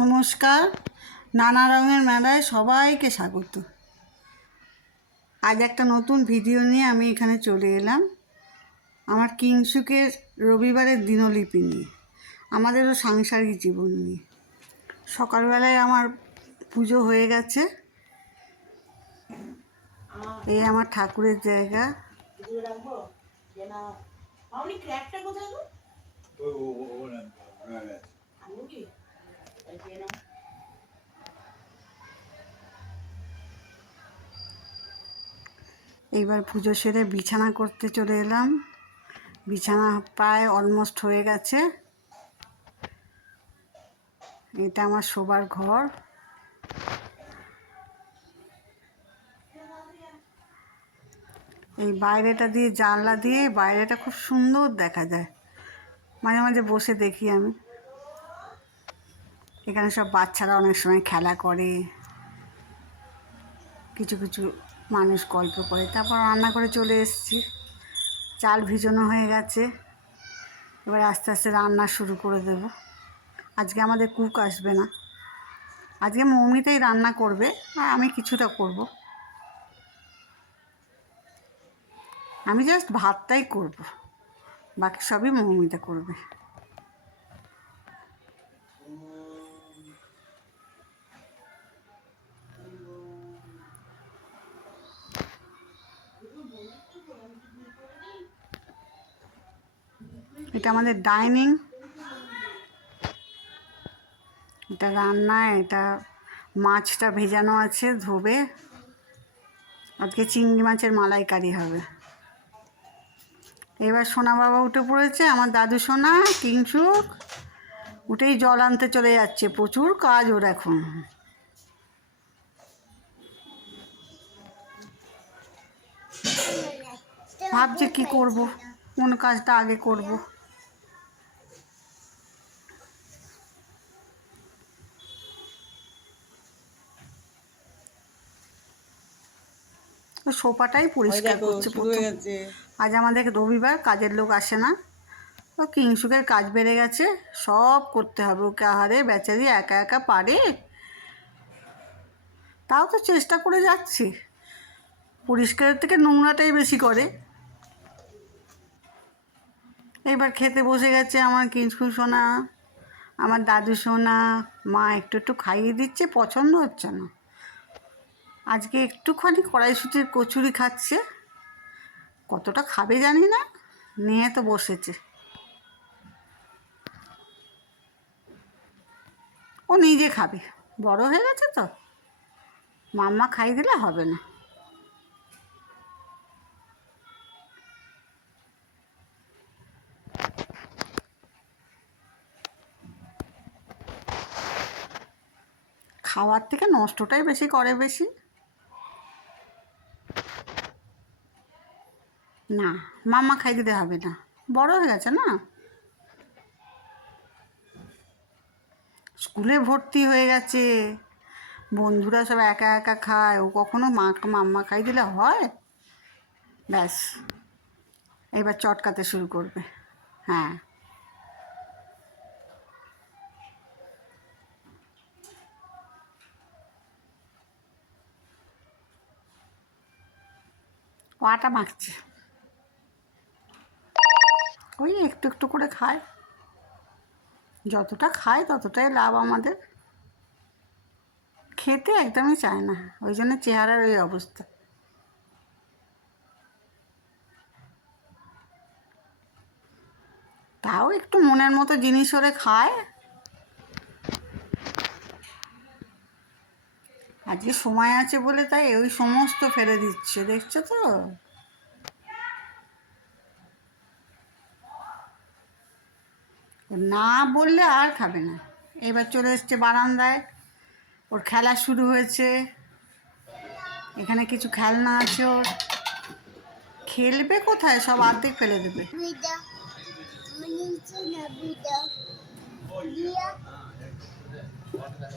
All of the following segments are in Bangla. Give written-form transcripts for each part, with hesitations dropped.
নমস্কার, নানা রঙের মেলায় সবাইকে স্বাগত। আজ একটা নতুন ভিডিও নিয়ে আমি এখানে চলে এলাম আমার কিংসুকের রবিবারের দিনলিপি নিয়ে, আমাদেরও সাংসারিক জীবন নিয়ে। সকালবেলায় আমার পুজো হয়ে গেছে। এই আমার ঠাকুরের জায়গা। এইবার পুজো সেরে বিছানা করতে চলে এলাম। বিছানা প্রায় অলমোস্ট হয়ে গেছে। এটা আমার শোবার ঘর। এই বাইরেটা দিয়ে, জানলা দিয়ে বাইরেটা খুব সুন্দর দেখা যায়। মাঝে মাঝে বসে দেখি আমি। এখানে সব বাচ্চারা অনেক সময় খেলা করে, কিছু কিছু মানুষ গল্প করে। তারপর রান্না করে চলে এসেছি। চাল ভিজানো হয়ে গেছে, এবার আস্তে আস্তে রান্না শুরু করে দেব। আজকে আমাদের কুক আসবে না, আজকে মৌমিতাই রান্না করবে আর আমি কিছুটা করব। আমি জাস্ট ভাতটাই করব, বাকি সবই মৌমিতা করবে। এটা আমাদের ডাইনিং, এটা রান্না, এটা মাছটা ভেজানো আছে ধোবে। আজকে চিংড়ি মাছের মালাইকারি হবে। এবার সোনা বাবা উঠে পড়েছে, আমার দাদু সোনা কিংসুক উঠেই জল আনতে চলে যাচ্ছে। প্রচুর কাজ ওর এখন। ভাবছি কি করব, কোন কাজটা আগে করব। সোফাটাই পরিষ্কার করছে প্রথম। আজ আমাদের রবিবার, কাজের লোক আসে না। ও কিংসুকের কাজ বেড়ে গেছে, সব করতে হবে ওকে। আহারে বেচারি একা একা পারে? তাও তো চেষ্টা করে যাচ্ছি। পরিষ্কারের থেকে নোংরাটাই বেশি করে। এবার খেতে বসে গেছে আমার কিংসুক সোনা, আমার দাদু সোনা। মা একটু একটু খাইয়ে দিচ্ছে, পছন্দ হচ্ছে না। আজকে একটুখানি কড়াইশুঁটির কচুরি খাচ্ছে, কতটা খাবে জানি না, নিয়ে তো বসেছে। ও নিজে খাবে, বড় হয়ে গেছে তো, মাম্মা খাইয়ে দিলে হবে না। খাওয়ার থেকে নষ্টটাই বেশি করে। বেশি না, মাম্মা খাই দিতে হবে না, বড় হয়ে গেছে না। স্কুলে ভর্তি হয়ে গেছে, বন্ধুরা সব একা একা খায়, ও কখনো মাম্মা খাই দিলে হয়? ব্যাস, এবার চটকাতে শুরু করবে। হ্যাঁ, ও আটা মাখছে। ওই একটু একটু করে খায়, যতটা খায় ততটাই লাভ আমাদের। খেতে একদমই চায় না, ওই জন্য চেহারার ওই অবস্থা। তাও একটু মনের মতো জিনিস ওরে খায়। আজকে সময় আছে বলে তাই ওই সমস্ত ফেলে দিচ্ছে, দেখছো তো। না বললে আর খাবে না। এবার চলে এসছে বারান্দায়, ওর খেলা শুরু হয়েছে। এখানে কিছু খেলনা আছে ওর, খেলবে কোথায়, সব অর্ধেক ফেলে দেবে।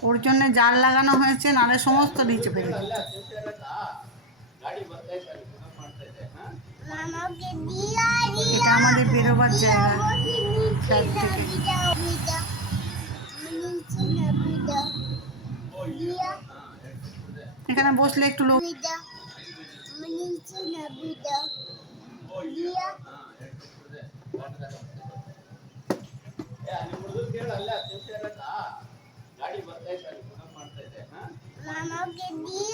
ওর জন্য জাল লাগানো হয়েছে, নাহলে সমস্ত নিচে ফেলে দিত। এটা আমাদের বেরোবার জায়গা ফ্ল্যাট থেকে। Dia, এখানে বসলে একটু লোক Vida, Medicina, Vida, Dia, Mama, que dia.